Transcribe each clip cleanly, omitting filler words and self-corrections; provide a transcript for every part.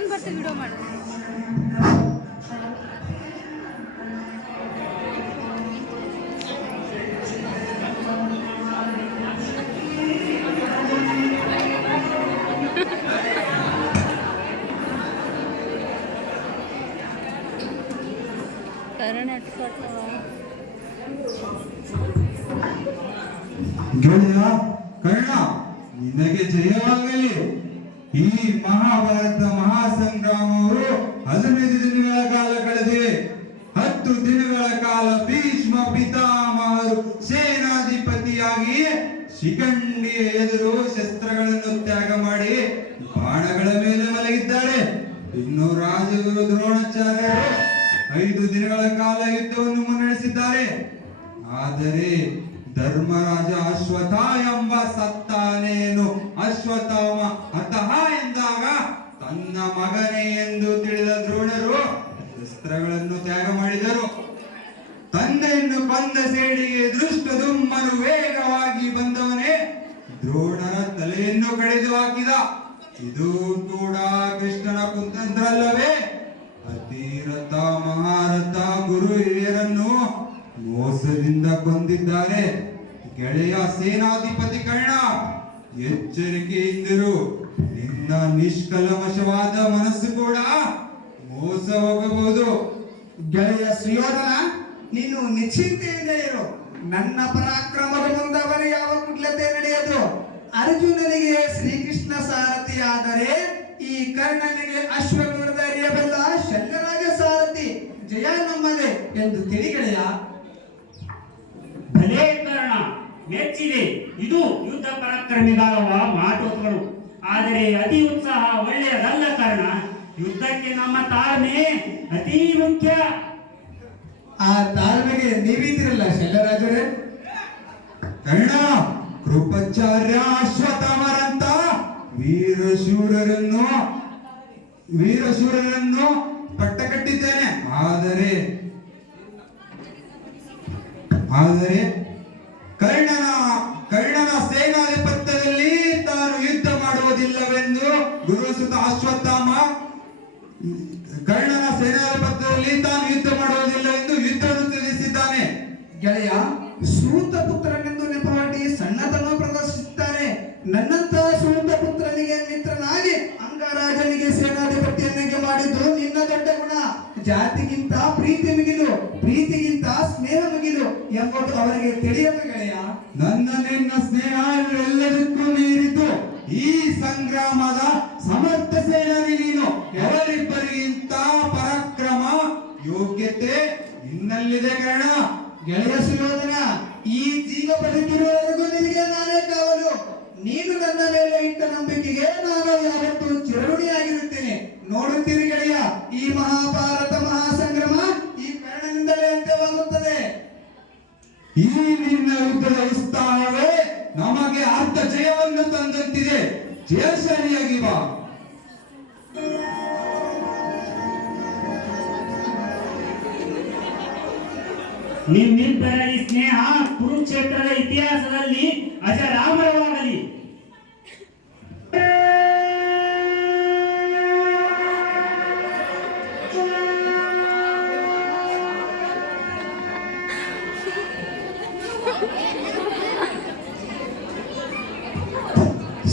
ನಾನು ಬರ್ತೀನಿ ವಿಡಿಯೋ ಮಾಡು. ಗೆಳೆಯ ಕರ್ಣ, ನಿನಗೆ ಜಯವಾಗಲಿ. ಈ ಮಹಾಭಾರತ ಮಹಾಸಂಗ್ರಾಮವು 15 ದಿನಗಳ ಕಾಲ ಕಳೆದಿವೆ. 10 ದಿನಗಳ ಕಾಲ ಭೀಷ್ಮ ಪಿತಾಮಹರು ಸೇನಾಧಿಪತಿಯಾಗಿ ಶಿಖಂಡಿಯ ಎದುರು ಶಸ್ತ್ರಗಳನ್ನು ತ್ಯಾಗ ಮಾಡಿ ಬಾಣಗಳ ಮೇಲೆ ಮಲಗಿದ್ದಾರೆ. ಇನ್ನು ರಾಜಗುರು ದ್ರೋಣಾಚಾರ್ಯರು 5 ದಿನಗಳ ಕಾಲ ಯುದ್ಧವನ್ನು ಮುನ್ನಡೆಸಿದ್ದಾರೆ. ಆದರೆ ಧರ್ಮರಾಜ ಅಶ್ವಥ ಎಂಬ ಸತ್ತಾನೇನು ಅಶ್ವತ್ಥಾಮ ಹತಃ ಎಂದಾಗ ತನ್ನ ಮಗನೇ ಎಂದು ತಿಳಿದ ದ್ರೋಣರು ಶಸ್ತ್ರಗಳನ್ನು ತ್ಯಾಗ ಮಾಡಿದರು. ತಂದೆಯನ್ನು ಕೊಂದ ಸೇಡಿಗೆ ದೃಷ್ಟದುಮ್ಮನು ವೇಗವಾಗಿ ಬಂದವನೇ ದ್ರೋಣರ ತಲೆಯನ್ನು ಕಡಿದು ಹಾಕಿದ. ಇದು ಕೂಡ ಕೃಷ್ಣನ ಕುತಂತ್ರ ಅಲ್ಲವೇ? ಅತಿರಥ ಮಹಾರಥ ಗುರು ಹಿರಿಯರನ್ನು ಮೋಸದಿಂದ ಕೊಂದಿದ್ದಾರೆ. ಗೆಳೆಯ ಸೇನಾಧಿಪತಿ ಕರ್ಣ, ಎಚ್ಚರಿಕೆಯಿಂದಿರು. ನಿನ್ನ ನಿಷ್ಕಲ್ಮಶವಾದ ಮನಸ್ಸು ಕೂಡ ಮೋಸ ಹೋಗಬಹುದು. ಗೆಳೆಯ ಸುಯೋಧನ, ನೀನು ನಿಶ್ಚಿಂತೆಯಿಂದ ಇರು. ನನ್ನ ಪರಾಕ್ರಮದ ಮುಂದವರೆ ಯಾವ ಕುಡ್ಲತೆ ನಡೆಯದು. ಅರ್ಜುನನಿಗೆ ಶ್ರೀಕೃಷ್ಣ ಸಾರಥಿ ಆದರೆ ಈ ಕರ್ಣನಿಗೆ ಅಶ್ವತ್ಥಾಮದ ಅರಿಯಬಲ್ಲ ಶಲ್ಯರಾಜ ಸಾರಥಿ. ಜಯ ನಮ್ಮದೇ ಎಂದು ತಿಳಿ ಗೆಳೆಯ. ಭಲೇ ಕರ್ಣ, ಮೆಚ್ಚಿದೆ. ಇದು ಯುದ್ಧ ಪರಾಕ್ರಮಿಗಾರವ ಮಾತುಗಳು. ಆದರೆ ಅತಿ ಉತ್ಸಾಹ ಒಳ್ಳೆಯದಲ್ಲ ಕರ್ಣ. ಯುದ್ಧಕ್ಕೆ ನಮ್ಮ ತಾಳ್ಮೆ ಅತಿ ಮುಖ್ಯ. ಆ ತಾಳ್ಮೆಗೆ ನೀವಿದ್ದೀರಲ್ಲ ಶಲ್ಯರಾಜರೇ. ಕರ್ಣ, ಕೃಪಾಚಾರ್ಯ ಅಶ್ವತ್ಥಾಮರಂತ ವೀರಶೂರರನ್ನು ಪಟ್ಟ ಕಟ್ಟಿದ್ದೇನೆ. ಆದರೆ ಕರ್ಣನ ಸೇನಾಧಿಪತ್ಯದಲ್ಲಿ ತಾನು ಯುದ್ಧ ಮಾಡುವುದಿಲ್ಲವೆಂದು ಗುರುಸುತ ಅಶ್ವತ್ಥಾಮ ಕರ್ಣನ ಸೇನಾಧಿಪತ್ಯದಲ್ಲಿ ತಾನು ಯುದ್ಧ ಮಾಡುವುದಿಲ್ಲವೆಂದು ಯುದ್ಧವನ್ನು ತಿಳಿಸಿದ್ದಾನೆ. ಗೆಳೆಯ, ಸೂತ ಪುತ್ರನೆಂದು ನೆಪವಾಗಿ ಸಣ್ಣತನ ಪ್ರದರ್ಶಿಸುತ್ತಾರೆ. ನನ್ನಂತಹ ಸೂತ ಪುತ್ರನಿಗೆ ಮಿತ್ರನಾಗಿ ಅಂಗರಾಜನಿಗೆ ಸೇನಾಧಿಪತಿಯನ್ನಿಗೆ ಮಾಡಿದ್ದು ನಿನ್ನ ದೊಡ್ಡ ಗುಣ. ಜಾತಿಗಿಂತ ಪ್ರೀತಿ ಮಿಗಿಲು, ಪ್ರೀತಿಗಿಂತ ಸ್ನೇಹ ಮಿಗಿಲು ಎಂಬುದು ಅವರಿಗೆ ತಿಳಿಯದು ಗೆಳೆಯ. ನನ್ನ ನಿನ್ನ ಸ್ನೇಹ ಎಲ್ಲದಕ್ಕೂ ಮೀರಿತು. ಈ ಸಂಗ್ರಾಮದ ಸಮರ್ಥ ಸೇನಾನಿ ನೀನು. ಅವರಿಬ್ಬರಿಗಿಂತ ಪರಾಕ್ರಮ ಯೋಗ್ಯತೆ ನಿನ್ನಲ್ಲಿದೆ ಕರ್ಣ. ಗೆಳೆಯ ಸುಯೋಧನ, ಈ ಜೀವ ಬದುಕಿರುವವರೆಗೂ ನಿನಗೆ ನಾನೇ ಕಾವಲು. ನೀನು ನನ್ನ ಮೇಲೆ ಇಟ್ಟ ನಂಬಿಕೆಗೆ ನಾನು ಯಾವತ್ತೂ ಚಿರಋಣಿಯಾಗಿರುತ್ತೇನೆ. ನೋಡುತ್ತೀರಿ ಗೆಳೆಯ, ಈ ಮಹಾಭಾರತ ಮಹಾಸಂಗ್ರಾಮ ಈ ಕರ್ಣನಿಂದಲೇ ಅಂತ್ಯವಾಗುತ್ತದೆ. ಈ ನಿನ್ನ ಯುದ್ಧದ ಉತ್ಸಾಹವೇ ನಮಗೆ ಅರ್ಧ ಜಯವನ್ನು ತಂದಂತಿದೆ. ಜಯಶಾಲಿಯಾಗಿ ಬಾ. ನಿಮ್ಮಿಬ್ಬರ ಈ ಸ್ನೇಹ ಕುರುಕ್ಷೇತ್ರದ ಇತಿಹಾಸದಲ್ಲಿ ಅಜರಾಮರವಾಗಲಿ.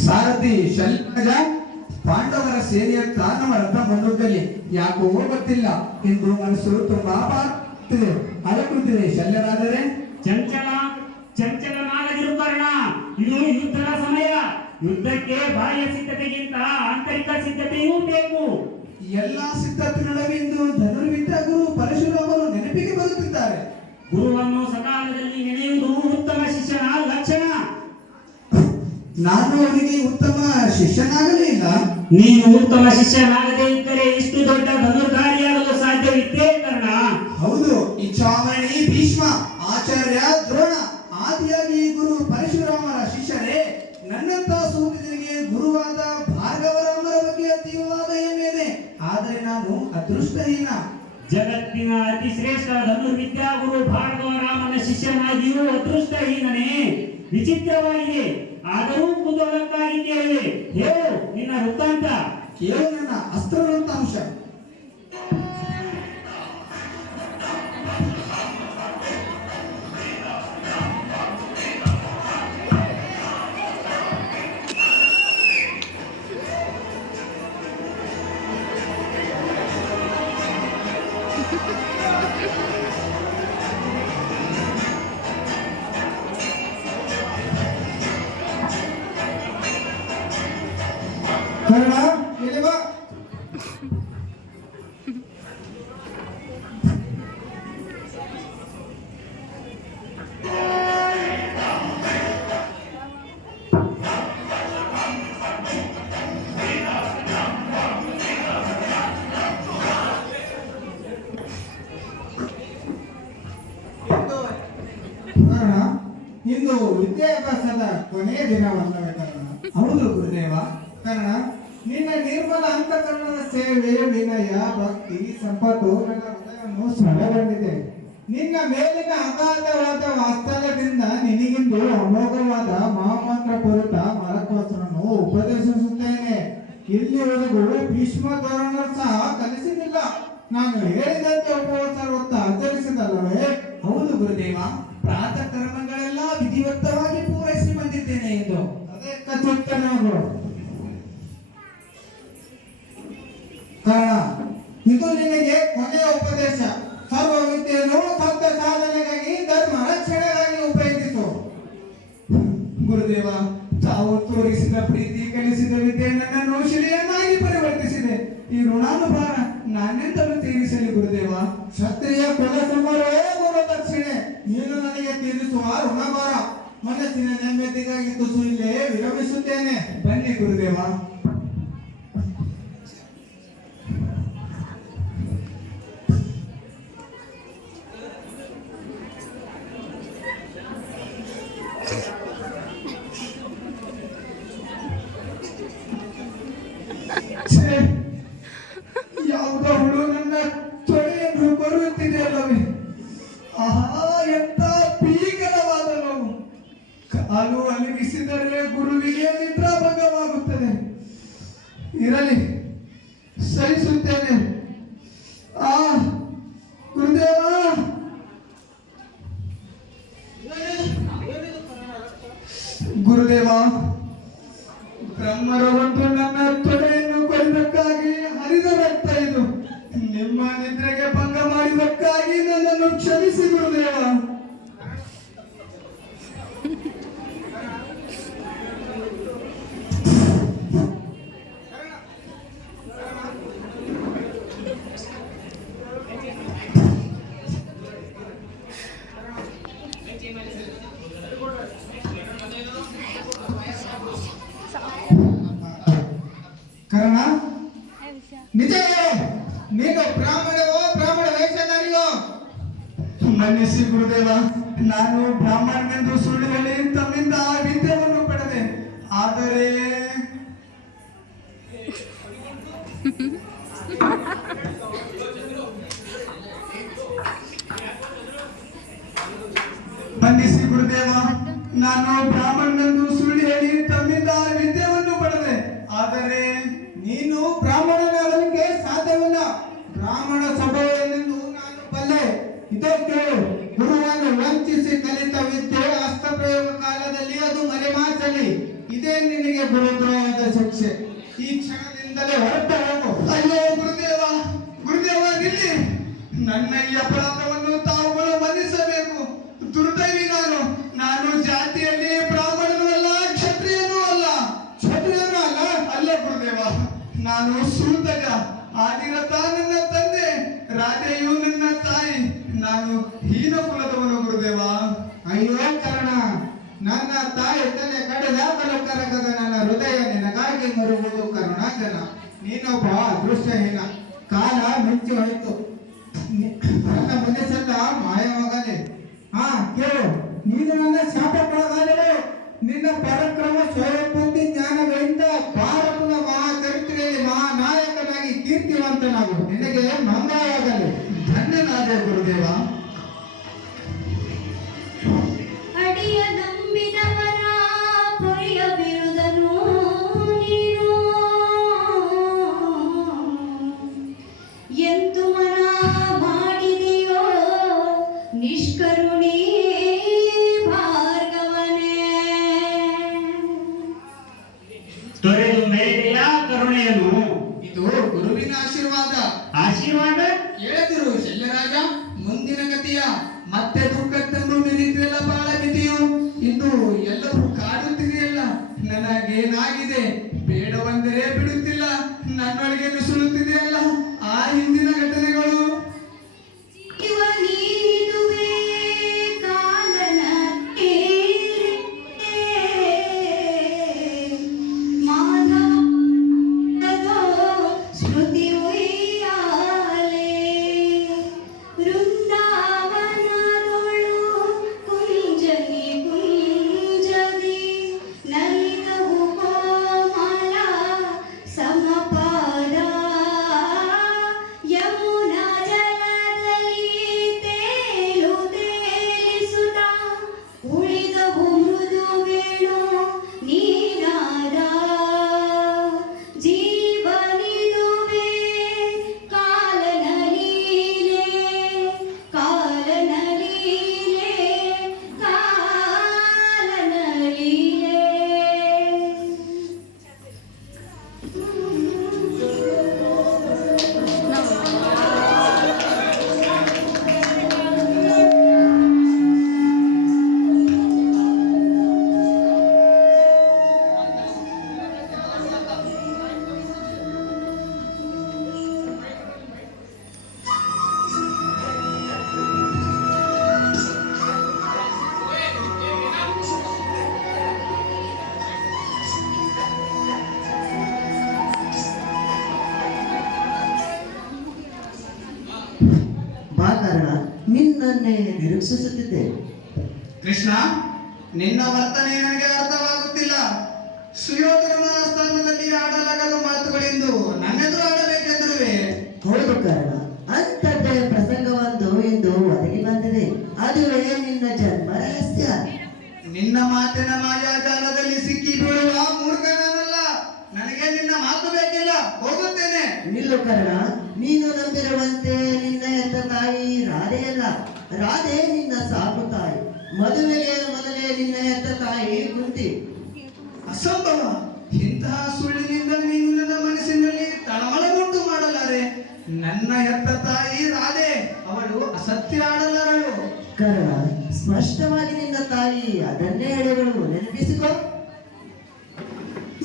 ಸಾರಥಿ ಶಲ್ಯರಾಜ, ಪಾಂಡವರ ಸೇನೆಯತ್ತ ನಮ್ಮ ರಥ ಮುನ್ನುಗ್ಗಲಿ. ಯಾಕೋ ಗೊತ್ತಿಲ್ಲ, ಇಂದು ಮನಸ್ಸು ತುಂಬಾ ಬಾಗುತ್ತಿದೆ, ಅಳಕುತ್ತಿದೆ. ಶಲ್ಯರಾಜರೇ, ಚಂಚಲನಾಗದಿರು ಕರ್ಣ. ಇದು ಯುದ್ಧದ ಸಮಯ. ಯುದ್ಧಕ್ಕೆ ಬಾಹ್ಯ ಸಿದ್ಧತೆಗಿಂತ ಆಂತರಿಕ ಸಿದ್ಧತೆಯೂ ಬೇಕು. ಎಲ್ಲಾ ಸಿದ್ಧತೆಗಳಿಂದು ಧನುರ್ವಿದ್ಯ ಗುರು ಪರಶುರಾಮರು ನೆನಪಿಗೆ ಬರುತ್ತಿದ್ದಾರೆ. ಗುರುವನ್ನು ಸಕಾಲದಲ್ಲಿ ನೆನೆಯುವುದು ಉತ್ತಮ ಶಿಷ್ಯನ ಲಕ್ಷಣ. ನಾನು ಅವನಿಗೆ ಉತ್ತಮ ಶಿಷ್ಯನಾಗಲೇ ಇಲ್ಲ. ನೀನು ಉತ್ತಮ ಶಿಷ್ಯನಾಗದೇ ಇದ್ದರೆ ಇಷ್ಟು ದೊಡ್ಡ ಧನುರ್ಧಾರಿಯಾಗಲು ಸಾಧ್ಯವಿತ್ತೇ ಕರ್ಣ? ಹೌದು, ಇಚ್ಛಾಮಣಿ ಭೀಷ್ಮ, ಆಚಾರ್ಯ ದ್ರೋಣ, ಆದಿಯಾಗಿ ಗುರು ಪರಶುರಾಮರ ಶಿಷ್ಯರೇ. ನನ್ನಂತ ಸೂತನಿಗೆ ಗುರುವಾದ ಭಾರ್ಗವರಾಮರ ಬಗ್ಗೆ ತೀವ್ರವಾದ ಹೆಮ್ಮೆಯಿದೆ. ಆದರೆ ನಾನು ಅದೃಷ್ಟಹೀನ. ಜಗತ್ತಿನ ಅತಿ ಶ್ರೇಷ್ಠ ಧನುರ್ವಿದ್ಯಾ ಗುರು ಭಾರ್ಗವರಾಮನ ಶಿಷ್ಯನಾಗಿಯೂ ಅದೃಷ್ಟಹೀನನೇ? ವಿಚಿತ್ರವಾಗಿದೆ. ಆದರೂ ಕುತೂಹಲಕ್ಕಾಗಿ ಕೇಳಿದೆ, ಹೇಳು ನಿನ್ನ ವೃತ್ತಾಂತ. ಕೇಳು ನನ್ನ ಅಸ್ತ್ರವಂತ ಅಂಶ. ಕರ್ಣ, ಇಲ್ಲಿ ಬಾ. ಕರ್ಣ, ಇಂದು ವಿದ್ಯಾಭ್ಯಾಸದ ಕೊನೆಯ ದಿನವಲ್ಲವೇ ಕರ್ಣ? ಹೌದು ಗುರುದೇವ. ಕರ್ಣ, ನಿನ್ನ ನಿರ್ಮಲ ಅಂತಃಕರಣದ ಸೇವೆ, ವಿನಯ, ಭಕ್ತಿ, ಸಂಪತ್ತು ನನ್ನ ಹೃದಯವನ್ನು ಸೆಳೆಗೊಂಡಿದೆ. ನಿನ್ನ ಮೇಲಿನ ಅಗಾಧವಾದ ವಾತ್ಸಲ್ಯದಿಂದ ನಿನಗಿಂದು ಅಮೋಘವಾದ ಮಹಾಮಂತ್ರ ಪೂರಿತ ಮರಕೋಸರನ್ನು ಉಪದೇಶಿಸುತ್ತೇನೆ. ಇಲ್ಲಿವರೆಗೂ ಭೀಷ್ಮ ದ್ರೋಣರು ಸಹ ಕಲಿಸಿದಿಲ್ಲ. ನಾನು ಹೇಳಿದಂತೆ ಉಪವಾಸ ವೃತ್ತ ಆಚರಿಸಿದಲ್ಲವೇ? ಹೌದು ಗುರುದೇವ. ಪ್ರಾತಃ ಕರ್ಮಗಳೆಲ್ಲ ವಿಧಿವತ್ತವಾಗಿ ಪೂರೈಸಿ ಬಂದಿದ್ದೇನೆ ಎಂದು. ಅದೇ ಕಥಿತನಾಗು. ಕಾರಣ ಇದು ನಿನಗೆ ಕೊನೆಯ ಉಪದೇಶ. ಸರ್ವ ವಿದ್ಯೆಯನ್ನು ಸತ್ಯ ಸಾಧನೆಗಾಗಿ, ಧರ್ಮ ರಕ್ಷಣೆಗಾಗಿ ಉಪಯೋಗಿಸು. ಗುರುದೇವ, ತಾವು ತೋರಿಸಿದ ಪ್ರೀತಿ, ಕಲಿಸಿದ ವಿದ್ಯೆ ನನ್ನನ್ನು ಶಿಲೆಯನ್ನಾಗಿ ಪರಿವರ್ತಿಸಿದೆ. ಈ ಋಣಾನುಭಾರ ನಾನೆಂತಲೂ ತೀರಿಸಲಿ ಗುರುದೇವ. ಕ್ಷತ್ರಿಯ ಕುಲ ಸಂಹಾರವೇ ಗುರು ದಕ್ಷಿಣೆ. ನೀನು ನನಗೆ ತೀರಿಸುವ ಋಣಭಾರ. ಮನಸ್ಸಿನ ನೆಮ್ಮದಿಗಾಗಿ ತುಸು ಇಲ್ಲೇ ವಿರಮಿಸುತ್ತೇನೆ. ಬನ್ನಿ ಗುರುದೇವ. ಯಾವುದೋ ಹುಳು ನನ್ನ ತೊಡೆಯನ್ನು ಬರುತ್ತಿದೆ ಅಲ್ಲವೇ? ಆಹಾ, ಎಂತ ಭೀಕರವಾದ ನೋವು. ಕಾಲು ಅಲುಗಿಸಿದರೆ ಗುರುವಿಗೆ ನಿದ್ರಾಭಂಗವಾಗುತ್ತದೆ. ಇರಲಿ, ಸಹಿಸುತ್ತೇನೆ. ಆ ಗುರುದೇವ, ಗುರುದೇವ, ಬ್ರಹ್ಮರು ಬಂದು ನನ್ನ ತೊಡೆಯನ್ನು ಕೊಯ್ದಕ್ಕಾಗಿ ಹರಿದ ರಕ್ತ ಇದು. ನಿಮ್ಮ ನಿದ್ರೆಗೆ ಭಂಗ ಮಾಡಿದಕ್ಕಾಗಿ ನನ್ನನ್ನು ಕ್ಷಮಿಸಿ ಗುರುದೇವ. ಕರ್ಣ, ನಿಜ ಹೇಳು, ನೀನು ಬ್ರಾಹ್ಮಣವೋ ಬ್ರಾಹ್ಮಣ ವೇಷಧಾರಿಯೋ? ಮನ್ನಿಸಿ ಗುರುದೇವ, ನಾನು ಬ್ರಾಹ್ಮಣನೆಂದು ಸುಳ್ಳು ಹೇಳಿ ತಮ್ಮಿಂದ ಆ ವಿದ್ಯೆಯನ್ನು ಪಡೆದೆ. ಆದರೆ ಮನ್ನಿಸಿ ಗುರುದೇವ, ನಾನು ಬ್ರಾಹ್ಮಣನೆಂದು ಸುಳ್ಳು ಹೇಳಿ ತಮ್ಮಿಂದ ಆ ವಿದ್ಯೆಯನ್ನು ಪಡೆದೆ. ಆದರೆ ನೀನು ಬ್ರಾಹ್ಮಣನಾಗಲಿಕ್ಕೆ ಸಾಧ್ಯವಿಲ್ಲ. ಬ್ರಾಹ್ಮಣ ಸ್ವಭಾವವೆಂದು ನಾನು ಬಲ್ಲೆ. ಇದೇ ಕೇಳು, ಗುರುವನ್ನು ವಂಚಿಸಿ ಕಲಿತ ವಿದ್ಯೆ ಹಸ್ತಪ್ರಯೋಗ ಕಾಲದಲ್ಲಿ ಅದು ಮರೆಮಾಚಲಿ. ಇದೇ ನಿನಗೆ ಗುರುದ್ರೋಹದ ಶಿಕ್ಷೆ. ಈ ಕ್ಷಣದಿಂದಲೇ ಹೊರಟು ಹೋಗು. ಅಯ್ಯೋ ಗುರುದೇವ, ಗುರುದೇವ ನಿಲ್ಲಿ. ನನ್ನ ಈ ಅಪರಾಧವನ್ನು ತಾವುಗಳು ಮನ್ನಿಸಬೇಕು. ದುರ್ದೈವಿ ನಾನು. ನಾನು ಜಾತಿಯಲ್ಲಿ ಬ್ರಾಹ್ಮಣನೂ ಅಲ್ಲ, ಕ್ಷತ್ರಿಯನೂ ಅಲ್ಲ. ಕ್ಷತ್ರಿಯನೂ ಅಲ್ಲ? ಅಲ್ಲ ಗುರುದೇವ, ನಾನು ಸೂತಕ. ಆದಿರಥ ನನ್ನ ತಂದೆ, ರಾಧೆಯು ನನ್ನ ತಾಯಿ. ನಾನು ಹೀನ ಕುಲದವನು ಗುರುದೇವ. ಅಯ್ಯೋ ಕರ್ಣ, ನನ್ನ ತಾಯಿ ತಲೆ ಕಡೆದಾಗಲು ಕರಗದ ನನ್ನ ಹೃದಯ ನಿನಗಾಗಿ ಮರುವುದು ಕರುಣಾಜನ. ನೀನೊಬ್ಬ ಅದೃಷ್ಟಹೀನ. ಕಾಲ ಮಿಂಚಿ ಹೋಯಿತು. ನನ್ನ ಮನಸ್ಸೆಲ್ಲ ಮಾಯವಾಗಲಿ. ಕೇಳು, ನೀನು ನನ್ನ ಶಾಪಕ್ಕೊಳಗಾದರೆ ನಿನ್ನ ಪರಾಕ್ರಮ ಸ್ವಯಂಬುದ್ಧಿ ಜ್ಞಾನಗಳಿಂದ ಭಾರತದ ಮಹಾಚರಿತ್ರೆಯಲ್ಲಿ ಮಹಾನಾಯಕನಾಗಿ ಕೀರ್ತಿವಂತನಾಗು. ನಿನಗೆ ಮಂಗಳವಾಗಲಿ. ಧನ್ಯನಾದೆ ಗುರುದೇವ. ಅಡಿಯ ನಂಬಿದವರ ಪೊರೆಯ ಬೀಳುದನು ನೀನು ತೊರೆದು ಮೆರೆದೆಯ ಕರುಣೆಯನ್ನು. ಇದು ಗುರುವಿನ ಆಶೀರ್ವಾದ. ಆಶೀರ್ವಾದ ಕೇಳಿದಿರು ಶಲ್ಯರಾಜ, ಮುಂದಿನ ಗತಿಯ ಮತ್ತೆ ದುಃಖತ್ತನ್ನು ಮೆರೀತಿಯಲ್ಲ ಬಾಳ ಗತಿಯು. ಇಂದು ಎಲ್ಲವೂ ಕಾಡುತ್ತಿದೆಯಲ್ಲ, ನನಗೇನಾಗಿದೆ ಬೇಡವೆಂದರೆ ಬಿಡುತ್ತಿಲ್ಲ, ನನ್ನೊಳಗೆ ನುಸುಳುತ್ತಿದೆಯಲ್ಲ ಆ ಹಿಂದಿನ ಘಟನೆಗಳು. ಜೀವ ನೀಡುವೆ ಕಾಲನ ಕೇರೆ ಮಾಧವದೋ ಸ್ಮೃತಿ ಉಯ್ಯಾಲೆ ವೃಂದಾವನದೊಳು ಕುಂಜನಿ ಕುಂಜದಿ ನಲಿದವು ಕೋಮಲ ಸಮಪಾದ ಯಮುನಾ ಜಲದಲ್ಲಿ ತೇಲು ತೇಲಿಸುತ್ತ ಉಳಿದವು ಮೃದು ವೇಣು ನೀನಾದ ಜೀವನಿದುವೆ ಕಾಲನ ಲೀಲೆ ಕಾಲನ ಲೀಲೆ ಕಾಲನ ಲೀಲೆ. ಬಾ ಕಾರಣ ನಿನ್ನನ್ನೇ ನಿರೀಕ್ಷಿಸುತ್ತಿದ್ದೆ. ಕೃಷ್ಣ, ನಿನ್ನ ವರ್ತನೆ ನನಗೆ ಅರ್ಥವಾಗುತ್ತಿಲ್ಲ. ಸುಯೋಧನ ಸ್ಥಾನದಲ್ಲಿ ಆಡಲಾಗದ ಮಾತುಗಳೆಂದು ನನ್ನೆದುರು ಆಡಬೇಕೆಂದಿರುವೆ. ಹೌದು ಕಾರಣ, ಅಂಥದ್ದೇ ಪ್ರಸಂಗವೊಂದು ಇಂದು ಒದಗಿ ಬಂದಿದೆ. ಅದುವೇ ನಿನ್ನ ಜನ್ಮ ರಹಸ್ಯ. ನಿನ್ನ ಮಾತಿನ ಮಾಯಾಜಾಲದಲ್ಲಿ ಸಿಕ್ಕಿ ಬೀಳುವ ಮೂರ್ಖ ನಾನಲ್ಲ. ನನಗೆ ನಿನ್ನ ಮಾತು ಬೇಕಿಲ್ಲ, ಹೋಗುತ್ತೇನೆ. ನಿಲ್ಲು ಕಾರಣ, ನೀನು ನಂಬಿರುವಂತೆ ನಿನ್ನ ಹೆತ್ತ ತಾಯಿ ರಾಧೆಯಲ್ಲ, ರಾಧೆ ನಿನ್ನ ಸಾಕು ತಾಯಿ. ಮದುವೆಗೆ ಮೊದಲೇ ನಿನ್ನ ಹೆತ್ತ ತಾಯಿ ಕುಂತಿ. ಅಸಂಭವ. ಇಂತಹ ಸುಳ್ಳಿನಿಂದ ನೀನು ನನ್ನ ಮನಸ್ಸಿನಲ್ಲಿ ತಳಮಳಗುಂಟು ಮಾಡಲಾರೆ. ನನ್ನ ಹೆತ್ತ ತಾಯಿ ರಾಧೆ, ಅವಳು ಅಸತ್ಯ ಆಡಲಾರಳು. ಕಾರಣ, ಸ್ಪಷ್ಟವಾಗಿ ನಿನ್ನ ತಾಯಿ ಅದನ್ನೇ ಹೇಳಿದಳು, ನೆನಪಿಸಿಕೊ.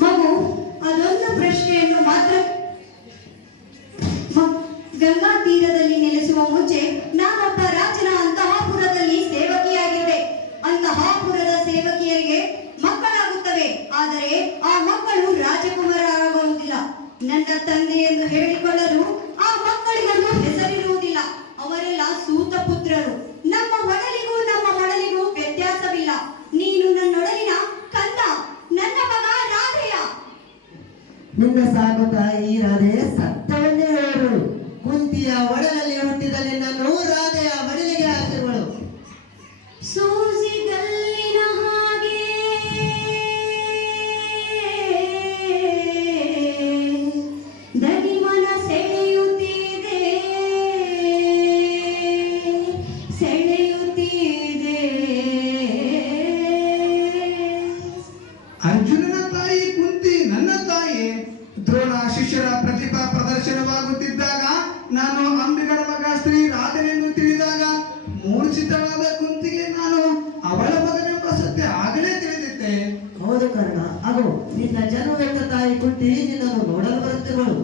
ಮಗು, ಅದೊಂದು ಪ್ರಶ್ನೆಯನ್ನು ಮಾತ್ರ. ಗಂಗಾ ತೀರದಲ್ಲಿ ನೆಲೆಸುವ ಮುಂಚೆ ನಾನೊಬ್ಬ ರಾಜನ ಅಂತಃಪುರದಲ್ಲಿ ಸೇವಕಿಯಾಗಿದ್ದೆ. ಅಂತಃಪುರದ ಸೇವಕಿಯರಿಗೆ ಮಕ್ಕಳಾಗುತ್ತವೆ, ಆದರೆ ಆ ಮಕ್ಕಳು ರಾಜಕುಮಾರರಾಗುವುದಿಲ್ಲ. ನನ್ನ ತಂದೆ ಎಂದು ಹೇಳಿಕೊಳ್ಳಲು ಆ ಮಕ್ಕಳಿಗೊಂದು ಹೆಸರಿರುವುದಿಲ್ಲ. ಅವರೆಲ್ಲ ಸೂತ ಪುತ್ರರು. ನಮ್ಮ ಒಡಲಿಗೂ ನಮ್ಮ ಒಡಲಿಗೂ ವ್ಯತ್ಯಾಸವಿಲ್ಲ. ನೀನು ನನ್ನೊಡಲಿನ ಕಂದ, ನನ್ನ ಮಗ ರಾಧೆಯ. ನಿನ್ನ ಸಾಕು ತಾಯಿ ರಾಧೆ ಸತ್ಯವನ್ನೇ ಹೇಳು. ಕುಂತಿಯ ಒಡಲಲ್ಲಿ ಹುಟ್ಟಿದ ನಿನ್ನನ್ನು ರಾಧೆಯ ಮಡಿಲಿಗೆ ಹಾಕಿರುವಳು. ಸೂಜಿಗಲ್ಲಿನ ಹಾಗೆ ದನಿಮನ ಸೆಳೆಯುತ್ತಿದೆ ಸೆಳೆಯುತ್ತಿದೆ. ಅರ್ಜುನನ ತಾಯಿ ಕುಂತಿ ನನ್ನ ತಾಯಿ. ದ್ರೋಣ ಶಿಷ್ಯರ ಪ್ರತಿಭಾ ಪ್ರದರ್ಶನವಾಗುತ್ತಿದ್ದಾಗ ನಾನು ಅಂಬಿಗರ ಮಗ ಸ್ತ್ರೀ ರಾಧನೆಂದು ತಿಳಿದಾಗ ಮೂರ್ಛಿತವಾದ ಕುಂತಿಗೆ ನಾನು ಅವಳ ಮಗನೆಂಬ ಸತ್ಯ ಆಗಲೇ ತಿಳಿದಿದ್ದೆ. ಹೌದು ಕಾರಣ, ಅದು ನಿನ್ನ ಜನ್ಮವೆತ್ತ ತಾಯಿ ಕುಂತಿ ನಿನ್ನನ್ನು ನೋಡಲು ಬರುತ್ತಿರುವಳು.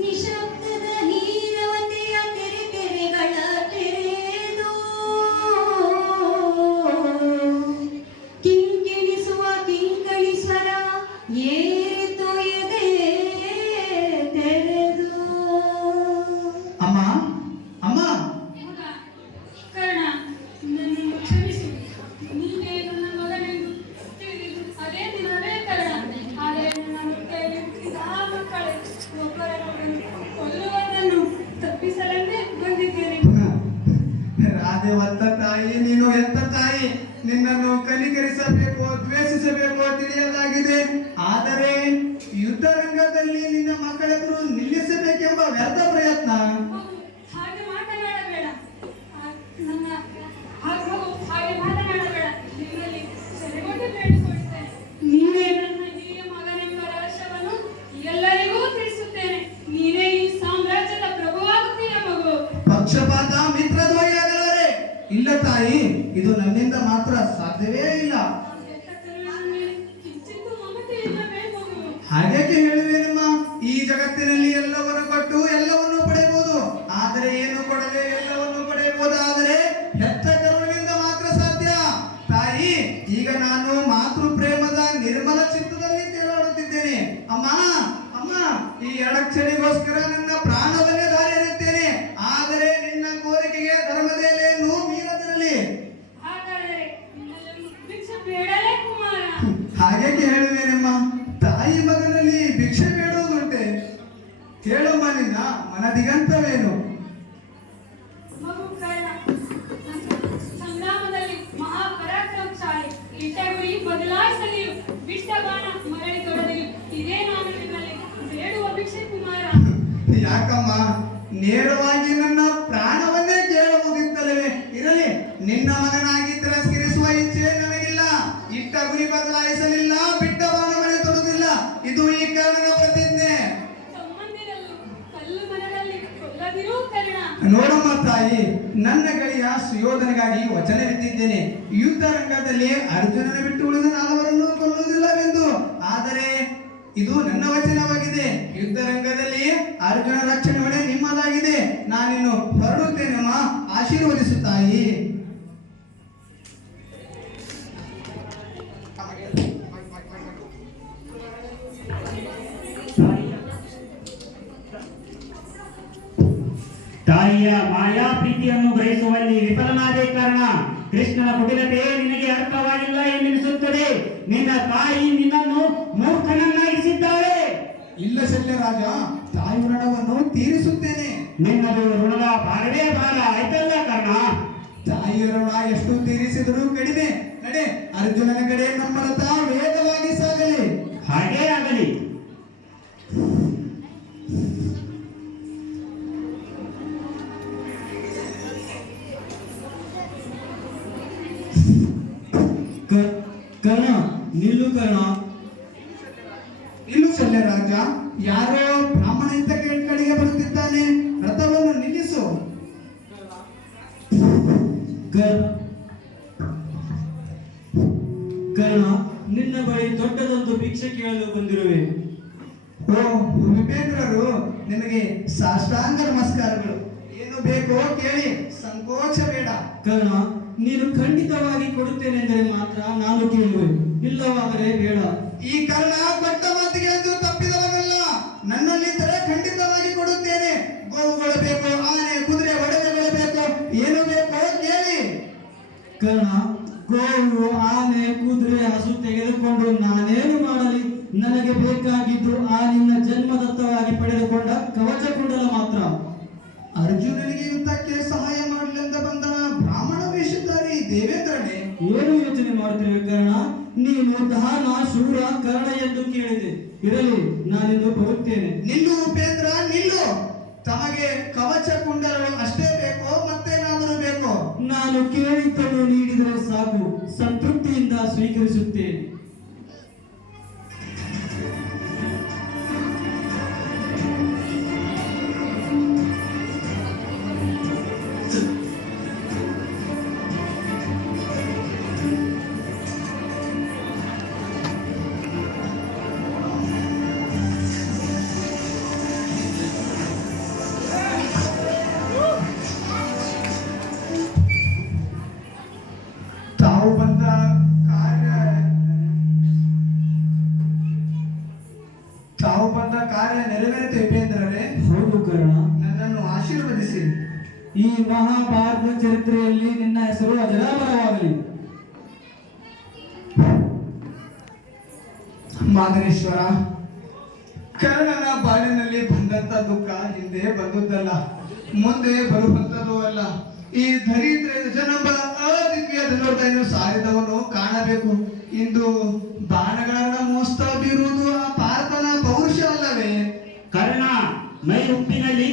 ನಿಶಬ್ದದ ನೀರವತೆಯ ತೆರೆ ತೆರೆಗಳ ತೆರೆದು ಕಿಂಕಿಣಿಸುವ ಕಿಂಕಣಿ ಸ್ವರ ಏರಿತು ಎದೆ ತೆರೆದು. ಅಮ್ಮ, ಅಮ್ಮ, ಕರ್ಣ, ನನ್ನನ್ನು ಕ್ಷಮಿಸು. ನೀನೇ ನನ್ನ ಮಗನೆಂದು ತಿಳಿದು ಅದೇ ದಿನವೇ ಕರ್ಣ. ಆದರೆ ನನ್ನ ಹೊಟ್ಟೆಯಲ್ಲಿ ಹುಟ್ಟಿದ ಆ ಮಕ್ಕಳೇ ಒಬ್ಬರನ್ನೊಬ್ಬರು ಕೊಲ್ಲುವುದನ್ನು ತಪ್ಪಿಸಲೆಂದೇ ಬಂದಿದ್ದೇನೆ. ರಾಧೆ ಹೊತ್ತ ತಾಯಿ, ನೀನು ಎತ್ತ ತಾಯಿ. ನಿನ್ನನ್ನು ಕನಿಕರಿಸಬೇಕೋ ದ್ವೇಷಿಸಬೇಕೋ ತಿಳಿಯಲಾಗಿದೆ. ಆದರೆ ಯುದ್ಧ ರಂಗದಲ್ಲಿ ನಿನ್ನ ಮಕ್ಕಳೆದುರು ನಿಲ್ಲಿಸಬೇಕೆಂಬ ವ್ಯರ್ಥ ಪ್ರಯತ್ನ. ಮಗು, ಹಾಗೆ ಮಾತನಾಡಬೇಡ. ನನ್ನ ಮಗು, ಹಾಗೆ ಮಾತನಾಡಬೇಡ. ನಿನ್ನಲ್ಲಿ ಸೆರೆಗೊಂಡು ಬೇಡಿಕೊಳ್ಳುತ್ತೇನೆ. ನೀವೇ ನನ್ನ ಹಿರಿಯ ಮಗನೆಂಬ ರಹಸ್ಯವನ್ನು ತಾಯಿ, ಇದು ನನ್ನಿಂದ ಮಾತ್ರ ಸಾಧ್ಯವೇ ಇಲ್ಲ. ಹೆತ್ತ ಕರುಳಿನ ಮೇಲೆ ಕಿಂಚಿತ್ತೂ ಮಮತೆ ಇಲ್ಲವೇ ಮಗು? ಹಾಗೇಕೆ ಹೇಳುವೇನಮ್ಮ? ಈ ಜಗತ್ತಿನಲ್ಲಿ ಎಲ್ಲವನ್ನು ಕೊಟ್ಟು ಎಲ್ಲವನ್ನು ಪಡೆಯಬಹುದು, ಆದರೆ ಏನು ಕೊಡದೆ ಎಲ್ಲವನ್ನು ಪಡೆಯಬಹುದಾದರೆ ಹೆತ್ತ ಕರುಳಿನಿಂದ ಮಾತ್ರ ಸಾಧ್ಯ. ತಾಯಿ, ಈಗ ನಾನು ಮಾತೃ ಪ್ರೇಮದ ನಿರ್ಮಲ ಚಿತ್ತದಲ್ಲಿ ತೇಲಾಡುತ್ತಿದ್ದೇನೆ. ಅಮ್ಮ ಅಮ್ಮ, ಈ ಎಡಕ್ಷಣಿಗೋಸ್ಕರ ನನ್ನ ಪ್ರಾಣವನ್ನೇ ದಾರಿ ಎನ್ನುತ್ತೇನೆ. ಆದರೆ ನಿನ್ನ ಕೋರಿಕೆಗೆ ಧರ್ಮದೆಲೆಯನ್ನು ಮೀರದಿರಲಿ. ಹಾಗಾದರೆ ನಿನ್ನಲ್ಲಿ ಭಿಕ್ಷೆ ಬೇಡಲೇ ಕುಮಾರ? ಹಾಗೇಕೆ ಹೇಳುವೇನಮ್ಮ? ತಾಯಿ ಮಗನಲ್ಲಿ ಭಿಕ್ಷೆ ಬೇಡುವುದುಂಟೆ? ಹೇಳಮ್ಮ, ನಿನ್ನ ಮನದಿಗಂತವೇನು? ಮಗು ಕರ್ಣ ಸಂಗ್ರಾಮದಲ್ಲಿ ಮಹಾಪರಾಕ್ರಮಶಾಲಿ, ಇಟ್ಟ ಗುರಿ ಬದಲಾಯಿಸಲಿಯೂ ಬಿಟ್ಟ ಬಾಣ ಮರಳಿ ತೊಡಲಿಯೂ ಇದೇ ನಾನು ನಿನ್ನಲ್ಲಿ ಬೇಡುವ ಭಿಕ್ಷೆ ಕುಮಾರ. ಯಾಕಮ್ಮ, ನೇರವಾಗಿ ನನ್ನ ಪ್ರಾಣವನ್ನೇ ಕೇಳುವುದಿತ್ತಲ್ಲವೇ? ಇರಲಿ, ನಿನ್ನ ಮಗನಾಗಿ ತಿರಸ್ಕರಿಸುವ ಇಚ್ಛೆ ನನಗಿಲ್ಲ. ಇಟ್ಟ ಗುರಿ ಬದಲಾಯಿಸಲಿಲ್ಲ, ಬಿಟ್ಟ ಬಾಣ ಮನೆ ತೊಡುವುದಿಲ್ಲ. ಇದು ಈ ಕರ್ಣನ ಪ್ರತಿಜ್ಞೆ. ತಮ್ಮಂದಿರಲ್ಲೂ ಕಲ್ಲು ಮನದಲ್ಲಿ ಕೊಲ್ಲದಿರೂ ಕರ್ಣ. ನೋಡಮ್ಮ ತಾಯಿ, ನನ್ನ ಗೆಳೆಯ ಸುಯೋಧನೆಗಾಗಿ ವಚನವಿದ್ದಿದ್ದೇನೆ, ಯುದ್ಧ ರಂಗದಲ್ಲಿ ಅರ್ಜುನನ ಬಿಟ್ಟು ಉಳಿದ ನಾಲ್ವರನ್ನು ಕೊಲ್ಲುವುದಿಲ್ಲವೆಂದು. ಆದರೆ ಇದು ನನ್ನ ವಚನವಾಗಿದೆ. ಯುದ್ಧ ರಂಗದಲ್ಲಿ ಅರ್ಜುನ ರಕ್ಷಣೆ ಹೊಣೆ ನಿಮ್ಮದಾಗಿದೆ. ನಾನಿನ್ನು ಹೊರಡುತ್ತೇನಮ್ಮ, ಆಶೀರ್ವದಿಸು ತಾಯಿ. ತಾಯಿಯ ಮಾಯಾ ಪ್ರೀತಿಯನ್ನು ಗ್ರಹಿಸುವಲ್ಲಿ ವಿಫಲನಾದೇ ಕಾರಣ ಕೃಷ್ಣನ ಕುಟಿಲತೆ ನಿನಗೆ ಅರ್ಥವಾಗಿಲ್ಲ ಎಂದೆನಿಸುತ್ತದೆ. ನಿನ್ನ ತಾಯಿ ನಿನ್ನನ್ನು ಮೂರ್ಖನನ್ನಾಗಿಸಿದ್ದಾಳೆ. ಇಲ್ಲ ಶಲ್ಯರಾಜ, ತಾಯಿ ಋಣವನ್ನು ತೀರಿಸುತ್ತೇನೆ. ನಿನ್ನದು ಋಣದ ಭಾರವೇ ಭಾರ ಆಯ್ತಲ್ಲ ಕರ್ಣ. ತಾಯಿ ಋಣ ಎಷ್ಟು ತೀರಿಸಿದರೂ ಕಡಿಮೆ. ನಡೆ, ಅರ್ಜುನನ ಕಡೆ ನಮ್ಮ ರಥ ವೇಗವಾಗಿ ಸಾಗಲಿ. ಹಾಗೇ ಆಗಲಿ. ಕರ್ಣ, ನಿಲ್ಲು ಕರ್ಣ. ನಿಲ್ಲು ಶಲ್ಯರಾಜ, ಯಾರೋ ಬ್ರಾಹ್ಮಣ ಇದ್ದ ಕಡೆಗೆ ಬರುತ್ತಿದ್ದಾನೆ. ರಥವನ್ನು ನಿಲ್ಲಿಸು. ಕರ್ಣ, ನಿನ್ನ ಬಳಿ ದೊಡ್ಡದೊಂದು ಭಿಕ್ಷೆ ಕೇಳಲು ಬಂದಿರುವೆ. ಓ ವಿಪೇಂದ್ರರು, ನಿಮಗೆ ಸಾಷ್ಟಾಂಗ ನಮಸ್ಕಾರಗಳು. ಏನು ಬೇಕೋ ಕೇಳಿ, ಸಂಕೋಚ ಬೇಡ. ಕರ್ಣ, ನೀನು ಖಂಡಿತವಾಗಿ ಕೊಡುತ್ತೇನೆಂದರೆ ಮಾತ್ರ ನಾನು ಕೇಳುವೆ, ಇಲ್ಲವಾದರೆ ಬೇಡ. ಈ ಕರ್ಣ ಕೊಟ್ಟ ಮಾತಿಗೆ ಎಂದು ತಪ್ಪಿದವನಲ್ಲ. ನನ್ನಲ್ಲಿದ್ದರೆ ಖಂಡಿತವಾಗಿ ಕೊಡುತ್ತೇನೆ. ಗೋವುಗಳು ಬೇಕು, ಆನೆ, ಕುದುರೆ, ಒಡವೆಗಳು ಬೇಕು, ಏನು ಬೇಕೋ ಕೇಳಿ. ಕರ್ಣ, ಗೋವು, ಆನೆ, ಕುದುರೆ, ಹಸು ತೆಗೆದುಕೊಂಡು ನಾನೇನು ಮಾಡಲಿ? ನನಗೆ ಬೇಕಾಗಿದ್ದು ಆ ನಿನ್ನ ಜನ್ಮದತ್ತವಾಗಿ ಪಡೆದುಕೊಂಡ ಕವಚ ಕುಂಡಲ ಮಾತ್ರ. ಅರ್ಜುನನಿಗೆ ಯುದ್ಧಕ್ಕೆ ಸಹಾಯ ಮಾಡಲೆಂದ ಬಂದ ಬ್ರಾಹ್ಮಣ ವೇಷಧಾರಿ ದೇವೇಂದ್ರನೇ. ಏನು ಯೋಚನೆ ಮಾಡುತ್ತಿರುವೆ ಕರ್ಣ? ನೀನು ದಾನ ಶೂರ ಕರ್ಣ ಎಂದು ಕೇಳಿದೆ. ಇರಲಿ, ನಾನಿಂದು ಬರುತ್ತೇನೆ. ನಿಲ್ಲು ಉಪೇಂದ್ರ, ನಿಲ್ಲು. ತಮಗೆ ಕವಚ ಕುಂಡಲಗಳು ಅಷ್ಟೇ ಬೇಕೋ ಮತ್ತೇನಾದರೂ ಬೇಕೋ? ನಾನು ಕೇಳಿದ್ದನ್ನು ನೀಡಿದರೆ ಸಾಕು, ಸಂತೃಪ್ತಿಯಿಂದ ಸ್ವೀಕರಿಸುತ್ತೇನೆ. ತಾವು ಬಂದ ಕಾರ್ಯ ನೆರವೇರಿತು ವಿಪೇಂದ್ರರೇ. ಹೌದು ಕರ್ಣ, ನನ್ನನ್ನು ಆಶೀರ್ವದಿಸಿ. ಈ ಮಹಾಭಾರತ ಚರಿತ್ರೆಯಲ್ಲಿ ನಿನ್ನ ಹೆಸರು ಅಜರಾಮರವಾಗಲಿ. ಮಾದನೇಶ್ವರ, ಕರ್ಣನ ಬಾಳಿನಲ್ಲಿ ಬಂದಂತ ದುಃಖ ಹಿಂದೆ ಬಂದದ್ದಲ್ಲ, ಮುಂದೆ ಬರುವಂತದ್ದು ಅಲ್ಲ. ಈ ದರಿದ್ರ ಜನಂಬ ಅದಿವ್ಯ ಧನುರ್ಧಯನ್ನು ಸಾರಿದವನು ಕಾಣಬೇಕು. ಇಂದು ಬಾಣಗಳ ಮೋಸ್ತ ಬೀರುವುದು ಆ ಪಾರ್ಥನ ಪೌರುಷ ಅಲ್ಲವೇ? ಕರ್ಣ, ಮೈ ಉಪ್ಪಿನಲ್ಲಿ